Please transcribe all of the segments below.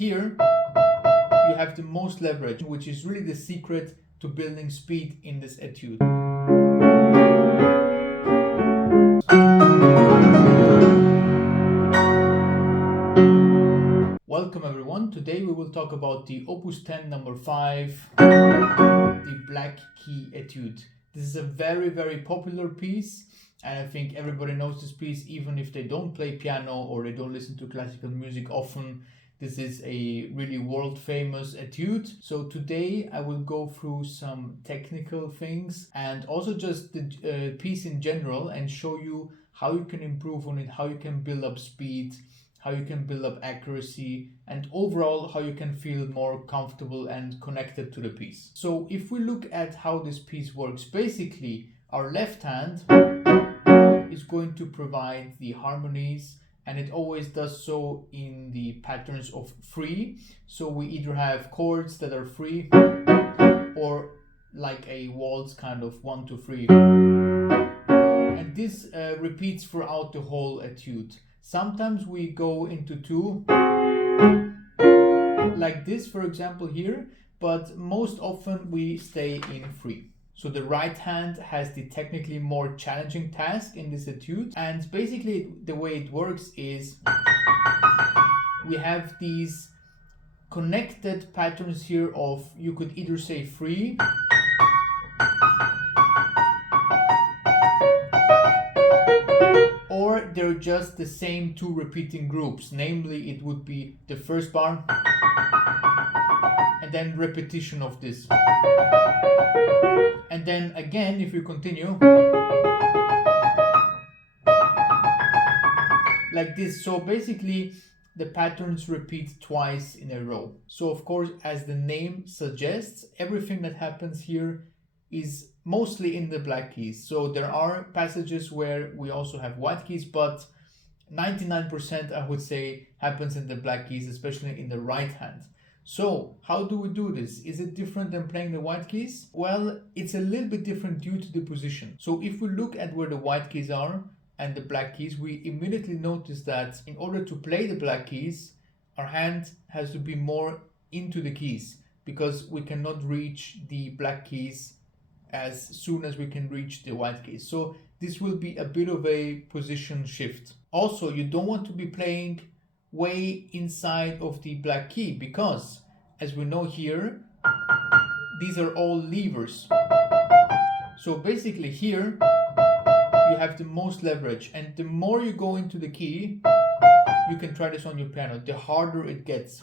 here you have the most leverage, which is really the secret to building speed in this etude. Welcome everyone. Today we will talk about the Opus 10 number 5, the Black Key Etude. This is a very popular piece, and I think everybody knows this piece even if they don't play piano or they don't listen to classical music often. This is a really world famous etude. So today I will go through some technical things and also just the piece in general and show you how you can improve on it, how you can build up speed, how you can build up accuracy, and overall how you can feel more comfortable and connected to the piece. So if we look at how this piece works, basically our left hand is going to provide the harmonies, and it always does so in the patterns of free. So we either have chords that are free or like a waltz kind of 1 2 3, and this repeats throughout the whole etude. Sometimes we go into 2, like this for example here, but most often we stay in 3. So the right hand has the technically more challenging task in this etude, and basically the way it works is we have these connected patterns here of, you could either say free or they're just the same 2 repeating groups, namely it would be the first bar and then repetition of this. And then again, if you continue like this, so basically the patterns repeat twice in a row. So of course, as the name suggests, everything that happens here is mostly in the black keys. So there are passages where we also have white keys, but 99% I would say happens in the black keys, especially in the right hand. So how do we do this? Is it different than playing the white keys? Well, it's a little bit different due to the position. So if we look at where the white keys are and the black keys, we immediately notice that in order to play the black keys, our hand has to be more into the keys, because we cannot reach the black keys as soon as we can reach the white keys. So this will be a bit of a position shift. Also, you don't want to be playing way inside of the black key, because as we know here, these are all levers. So basically here you have the most leverage, and the more you go into the key, you can try this on your piano, the harder it gets.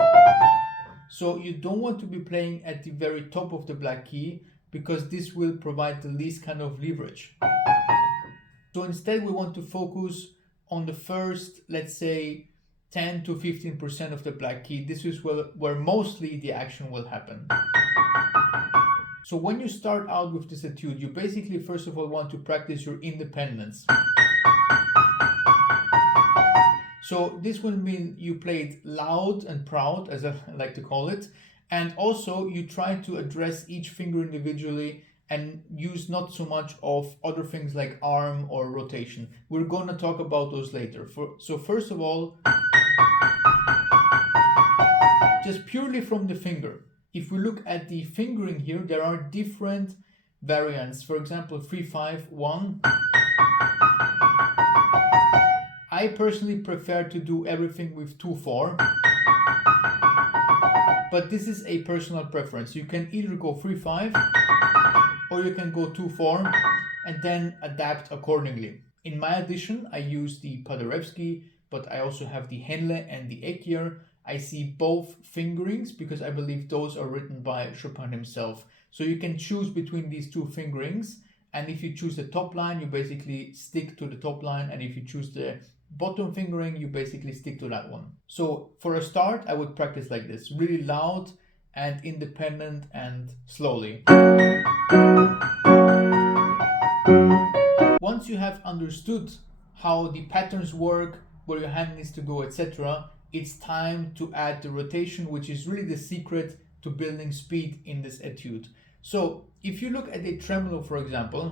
So you don't want to be playing at the very top of the black key, because this will provide the least kind of leverage. So instead we want to focus on the first, let's say 10 to 15% of the black key. This is where mostly the action will happen. So when you start out with this etude, you basically first of all want to practice your independence. So this will mean you play it loud and proud, as I like to call it, and also you try to address each finger individually and use not so much of other things like arm or rotation. We're going to talk about those later. So first of all, just purely from the finger. If we look at the fingering here, there are different variants. For example, 3-5-1. I personally prefer to do everything with 2-4. But this is a personal preference. You can either go 3-5 or you can go 2-4 and then adapt accordingly. In my edition, I use the Paderewski, but I also have the Henle and the Ekier. I see both fingerings because I believe those are written by Chopin himself. So you can choose between these 2 fingerings, and if you choose the top line, you basically stick to the top line, and if you choose the bottom fingering, you basically stick to that one. So for a start, I would practice like this, really loud and independent and slowly. Once you have understood how the patterns work, where your hand needs to go, etc., it's time to add the rotation, which is really the secret to building speed in this etude. So if you look at a tremolo, for example,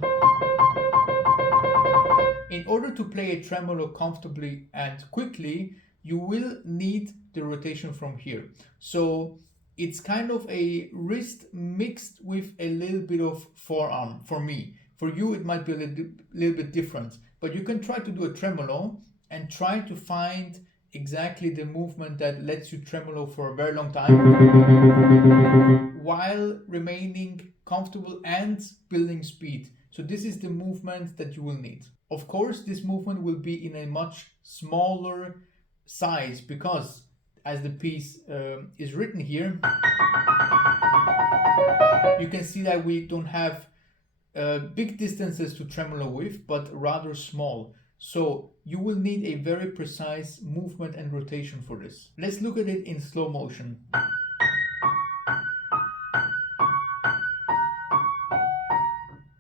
in order to play a tremolo comfortably and quickly, you will need the rotation from here. So it's kind of a wrist mixed with a little bit of forearm for me. For you, it might be a little bit different, but you can try to do a tremolo and try to find exactly the movement that lets you tremolo for a very long time while remaining comfortable and building speed. So this is the movement that you will need. Of course, this movement will be in a much smaller size because as the piece is written here, you can see that we don't have big distances to tremolo with, but rather small. So you will need a very precise movement and rotation for this. Let's look at it in slow motion.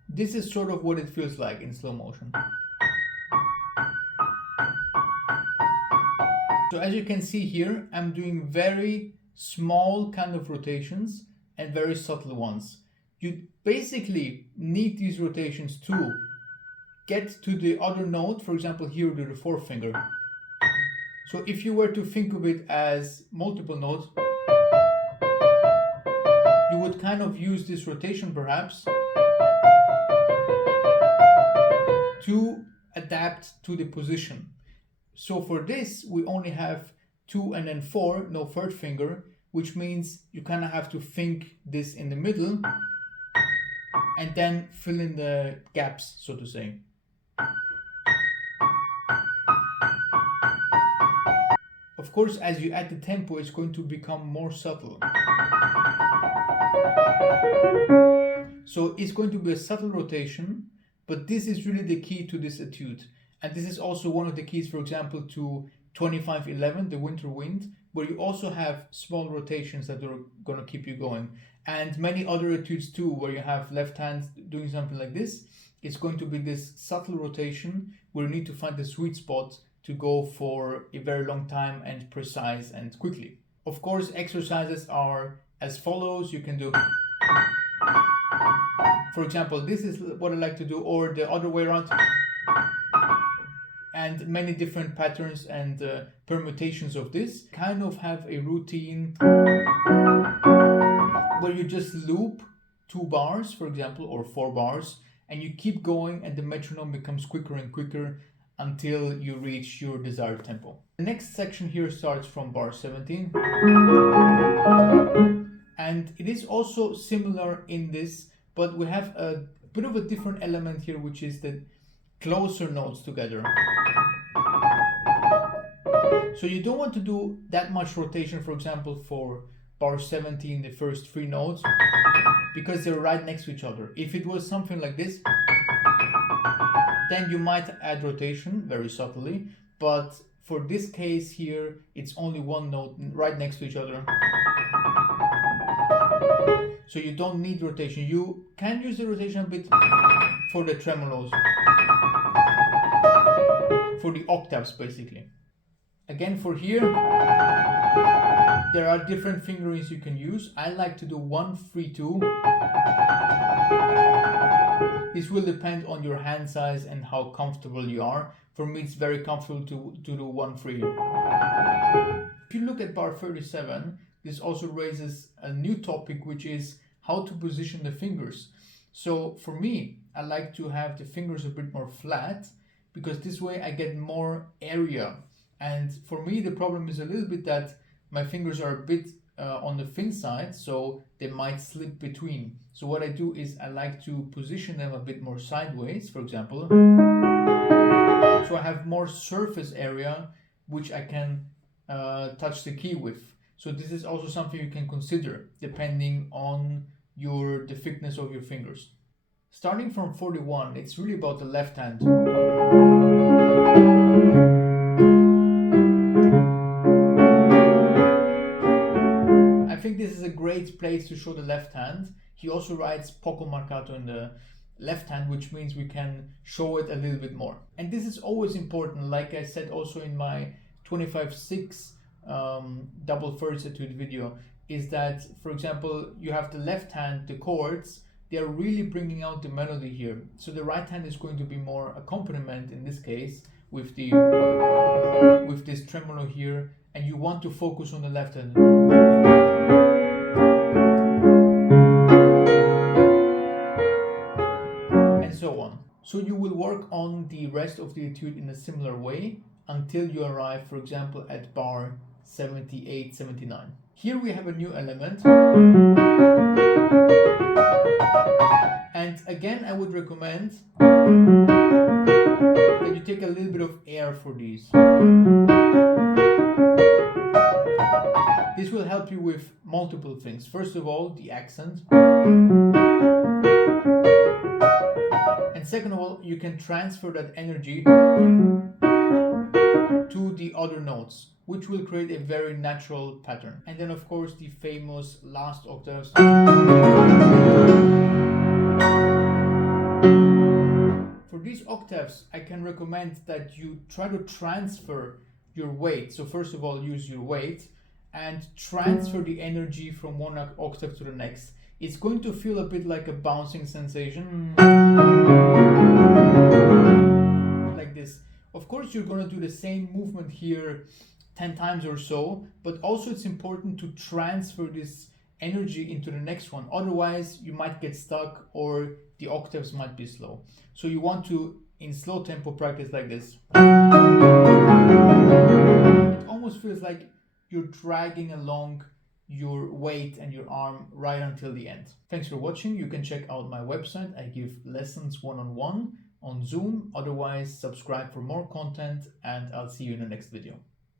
This is sort of what it feels like in slow motion. So as you can see here, I'm doing very small kind of rotations and very subtle ones. You basically need these rotations to get to the other note, for example here to the fourth finger. So if you were to think of it as multiple notes, you would kind of use this rotation perhaps to adapt to the position. So for this, we only have 2 and then 4, no third finger, which means you kind of have to think this in the middle and then fill in the gaps, so to say. Of course, as you add the tempo, it's going to become more subtle. So it's going to be a subtle rotation, but this is really the key to this etude. And this is also one of the keys, for example, to 2511, the winter wind, where you also have small rotations that are going to keep you going. And many other etudes too, where you have left hand doing something like this. It's going to be this subtle rotation where you need to find the sweet spot to go for a very long time and precise and quickly. Of course, exercises are as follows. You can do, for example, this is what I like to do, or the other way around, and many different patterns and permutations of this. Kind of have a routine where you just loop 2 bars, for example, or 4 bars, and you keep going and the metronome becomes quicker and quicker until you reach your desired tempo. The next section here starts from bar 17. And it is also similar in this, but we have a bit of a different element here, which is the closer notes together. So you don't want to do that much rotation, for example, for bar 17, the first 3 notes, because they're right next to each other. If it was something like this, then you might add rotation very subtly, but for this case here, it's only 1 note right next to each other. So you don't need rotation. You can use the rotation a bit for the tremolos, for the octaves basically. Again, for here, there are different fingerings you can use. I like to do 1, 3, 2. This will depend on your hand size and how comfortable you are. For me, it's very comfortable to do 1, 3. If you look at bar 37, this also raises a new topic, which is how to position the fingers. So for me, I like to have the fingers a bit more flat, because this way I get more area. And for me, the problem is a little bit that my fingers are a bit on the thin side, so they might slip between. So what I do is I like to position them a bit more sideways, for example. So I have more surface area which I can touch the key with. So this is also something you can consider depending on the thickness of your fingers. Starting from 41, it's really about the left hand. I think this is a great place to show the left hand. He also writes poco marcato in the left hand, which means we can show it a little bit more. And this is always important, like I said also in my 25/6 double first etude video, is that, for example, you have the left hand, the chords, they are really bringing out the melody here. So the right hand is going to be more accompaniment in this case, with this tremolo here, and you want to focus on the left hand. And so on. So you will work on the rest of the etude in a similar way until you arrive, for example, at bar 78, 79. Here we have a new element. And again, I would recommend that you take a little bit of air for these. This will help you with multiple things. First of all, the accent. And second of all, you can transfer that energy to the other notes, which will create a very natural pattern. And then of course the famous last octaves. For these octaves, I can recommend that you try to transfer your weight. So first of all, use your weight and transfer the energy from one octave to the next. It's going to feel a bit like a bouncing sensation. Like this. Of course, you're going to do the same movement here 10 times or so, but also it's important to transfer this energy into the next one. Otherwise, you might get stuck or the octaves might be slow. So you want to, in slow tempo, practice like this. It almost feels like you're dragging along your weight and your arm right until the end. Thanks for watching. You can check out my website. I give lessons one-on-one on Zoom. Otherwise, subscribe for more content, and I'll see you in the next video.